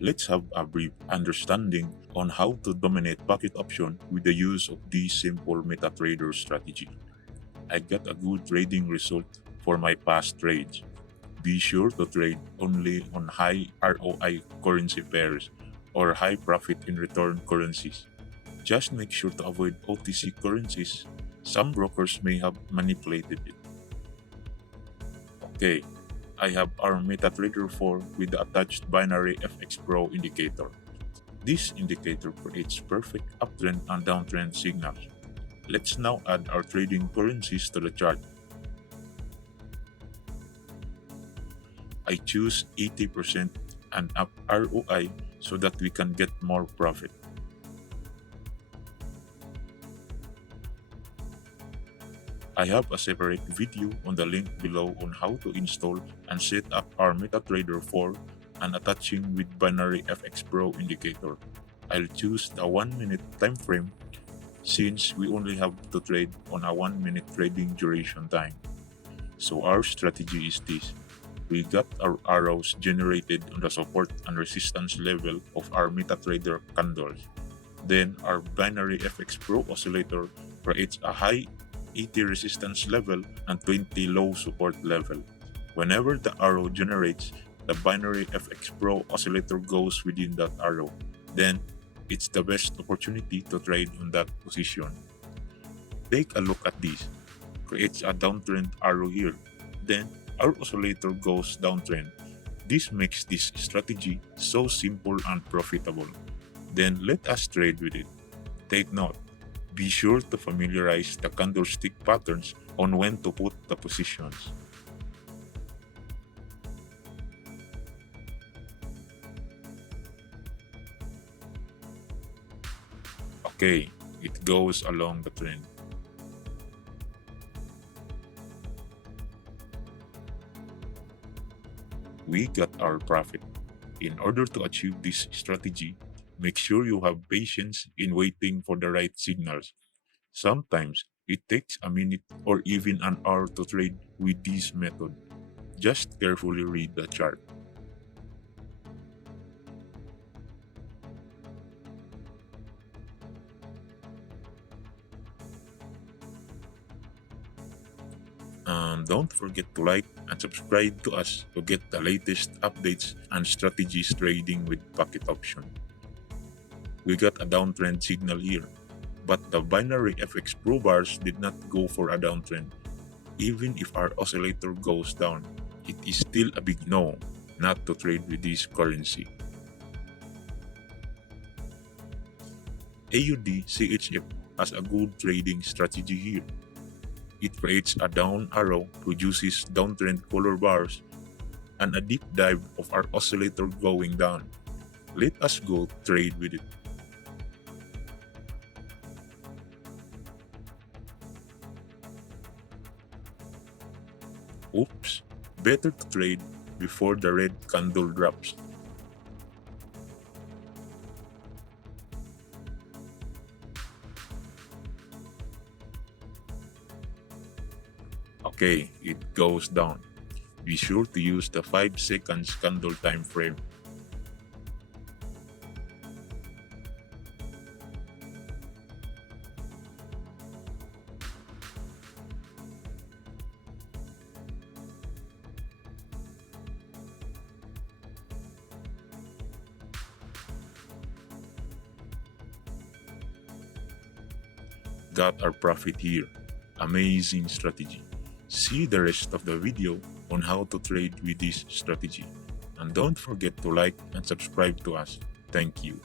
Let's have a brief understanding on how to dominate pocket option with the use of this simple MetaTrader strategy. I got a good trading result for my past trades. Be sure to trade only on high ROI currency pairs or high profit in return currencies. Just make sure to avoid OTC currencies. Some brokers may have manipulated it. Okay, I have our MetaTrader 4 with the attached binary FX Pro indicator. This indicator creates perfect uptrend and downtrend signals. Let's now add our trading currencies to the chart. I choose 80% and up ROI so that we can get more profit. I have a separate video on the link below on how to install and set up our MetaTrader 4 and attaching with binary FX Pro indicator. I'll choose the 1 minute time frame since we only have to trade on a 1 minute trading duration time. So our strategy is this. We got our arrows generated on the support and resistance level of our MetaTrader candles. Then our binary FX Pro oscillator creates a high 80 resistance level and 20 low support level. Whenever the arrow generates, the binary FX Pro oscillator goes within that arrow. Then, it's the best opportunity to trade on that position. Take a look at this. Creates a downtrend arrow here. Then, our oscillator goes downtrend. This makes this strategy so simple and profitable. Then, let us trade with it. Take note. Be sure to familiarize the candlestick patterns on when to put the positions. Okay, it goes along the trend. We got our profit. In order to achieve this strategy, make sure you have patience in waiting for the right signals. Sometimes it takes a minute or even an hour to trade with this method. Just carefully read the chart. Don't forget to like and subscribe to us to get the latest updates and strategies trading with pocket option. We got a downtrend signal here, but the binary FX Pro bars did not go for a downtrend. Even if our oscillator goes down, it is still a big no not to trade with this currency. AUD CHF has a good trading strategy here. It creates a down arrow, produces downtrend color bars, and a deep dive of our oscillator going down. Let us go trade with it. Oops, better to trade before the red candle drops. Okay, it goes down. Be sure to use the 5 seconds candle time frame. Got our profit here. Amazing strategy. See the rest of the video on how to trade with this strategy. And don't forget to like and subscribe to us. Thank you.